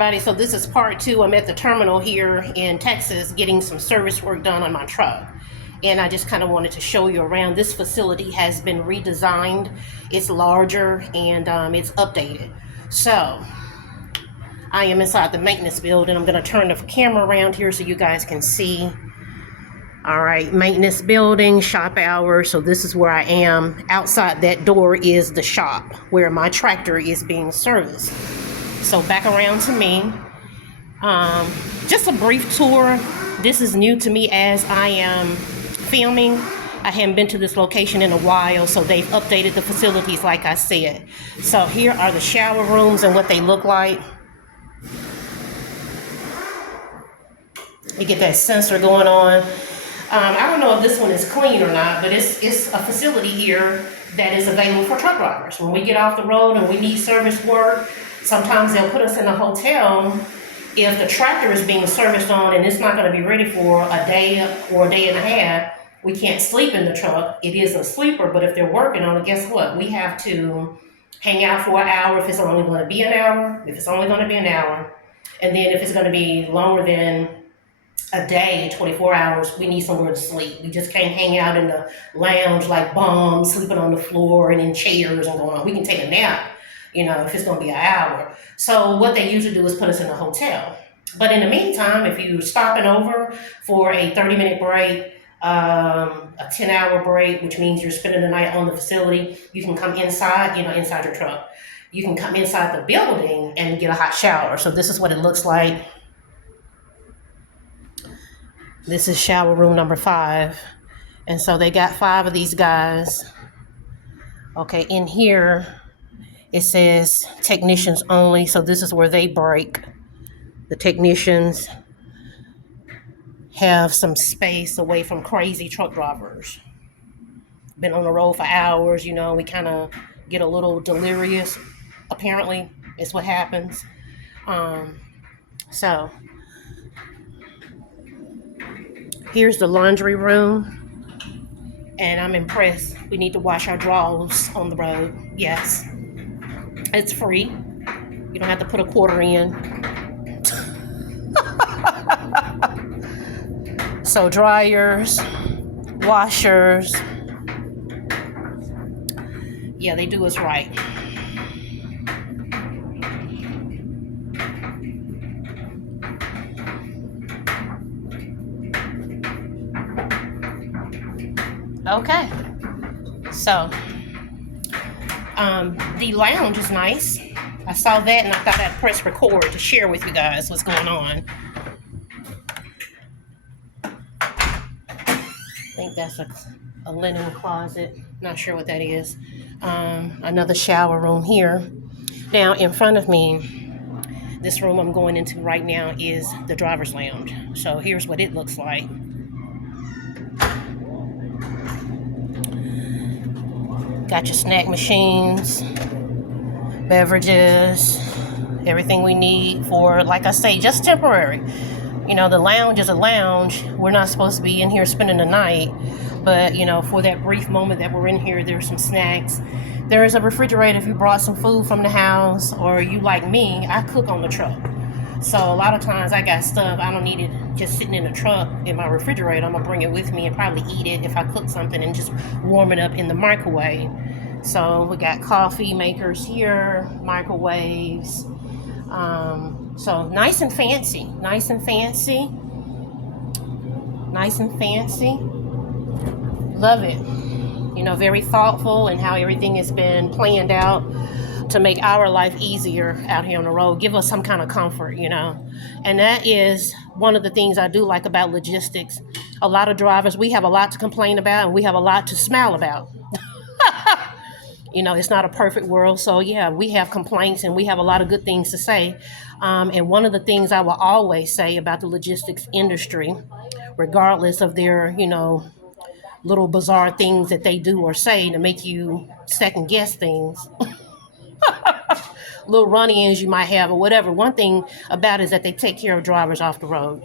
everybody. So this is part two. I'm at the terminal here in Texas getting some service work done on my truck. And I just kind of wanted to show you around. This facility has been redesigned. It's larger and it's updated. So I am inside the maintenance building. I'm going to turn the camera around here so you guys can see. All right, maintenance building, shop hours. So this is where I am. Outside that door is the shop where my tractor is being serviced. So back around to me. Just a brief tour. This is new to me as I am filming. I haven't been to this location in a while, so they've updated the facilities like I said. So here are the shower rooms and what they look like. You get that sensor going on. I don't know if this one is clean or not, but it's a facility here that is available for truck drivers. When we get off the road and we need service work, sometimes they'll put us in a hotel if the tractor is being serviced on and it's not going to be ready for a day or a day and a half. We can't sleep in the truck. It is a sleeper, but if they're working on it, guess what? We have to hang out for an hour if it's only going to be an hour, and then if it's going to be longer than a day, 24 hours, we need somewhere to sleep. We just can't hang out in the lounge like bums, sleeping on the floor and in chairs and going on. We can take a nap, if it's going to be an hour. So what they usually do is put us in a hotel. But in the meantime, if you're stopping over for a 30-minute break, a 10-hour break, which means you're spending the night on the facility, you can come inside, inside your truck. You can come inside the building and get a hot shower. So this is what it looks like. This is shower room number 5. And so they got 5 of these guys. Okay, in here, it says technicians only. So this is where they break. The technicians have some space away from crazy truck drivers. Been on the road for hours, we kind of get a little delirious. Apparently, it's what happens. So here's the laundry room, and I'm impressed. We need to wash our drawers on the road. Yes, it's free. You don't have to put a quarter in. So dryers, washers. Yeah, they do us right. Okay, so the lounge is nice. I saw that and I thought I'd press record to share with you guys what's going on. I think that's a linen closet. Not sure what that is. Another shower room here. Now in front of me, this room I'm going into right now is the driver's lounge. So here's what it looks like. Got your snack machines, beverages, everything we need for, like I say, just temporary. The lounge is a lounge. We're not supposed to be in here spending the night. But, for that brief moment that we're in here, there's some snacks. There is a refrigerator if you brought some food from the house, or you like me, I cook on the truck. So a lot of times I got stuff, I don't need it just sitting in the truck in my refrigerator. I'm going to bring it with me and probably eat it if I cook something and just warm it up in the microwave. So we got coffee makers here, microwaves. So nice and fancy. Love it. Very thoughtful in how everything has been planned out to make our life easier out here on the road, give us some kind of comfort, And that is one of the things I do like about logistics. A lot of drivers, we have a lot to complain about and we have a lot to smile about. It's not a perfect world. So yeah, we have complaints and we have a lot of good things to say. And one of the things I will always say about the logistics industry, regardless of their, little bizarre things that they do or say to make you second guess things, little run-ins you might have or whatever. One thing about it is that they take care of drivers off the road.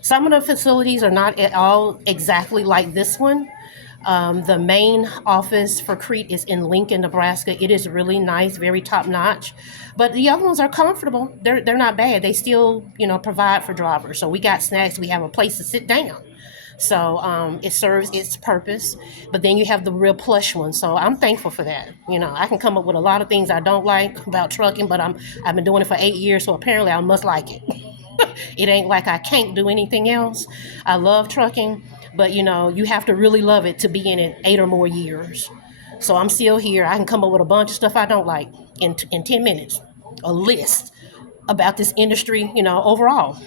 Some of the facilities are not at all exactly like this one. The main office for Crete is in Lincoln, Nebraska. It is really nice, very top notch. But the other ones are comfortable. They're not bad. They still, provide for drivers. So we got snacks. We have a place to sit down. So it serves its purpose. But then you have the real plush ones. So I'm thankful for that. I can come up with a lot of things I don't like about trucking, but I've been doing it for 8 years, so apparently I must like it. It ain't like I can't do anything else. I love trucking, but you have to really love it to be in it 8 or more years. So I'm still here. I can come up with a bunch of stuff I don't like in 10 minutes, a list about this industry, overall.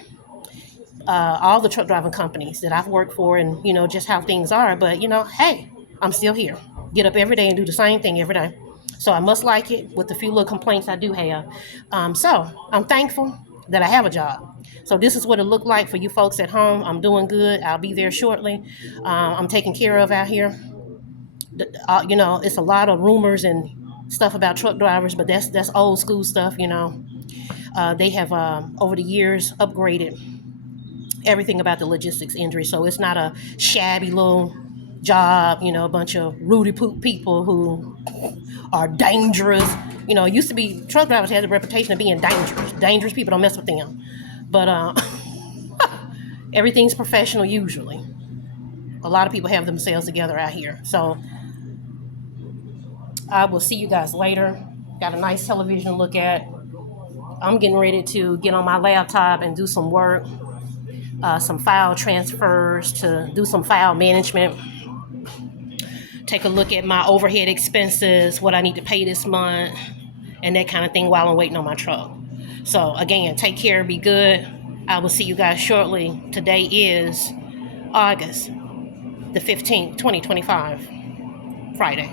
All the truck driving companies that I've worked for and, just how things are. But, hey, I'm still here. Get up every day and do the same thing every day. So I must like it with the few little complaints I do have. So I'm thankful that I have a job. So this is what it looked like for you folks at home. I'm doing good. I'll be there shortly. I'm taken care of out here. It's a lot of rumors and stuff about truck drivers, but that's old school stuff. They have over the years upgraded everything about the logistics industry. So it's not a shabby little job, a bunch of Rudy Poop people who are dangerous. It used to be truck drivers had the reputation of being dangerous. Dangerous people, don't mess with them. But everything's professional usually. A lot of people have themselves together out here. So I will see you guys later. Got a nice television to look at. I'm getting ready to get on my laptop and do some work. Some file transfers, to do some file management, take a look at my overhead expenses, what I need to pay this month, and that kind of thing while I'm waiting on my truck. So again, take care, be good. I will see you guys shortly. Today is August the 15th, 2025, Friday.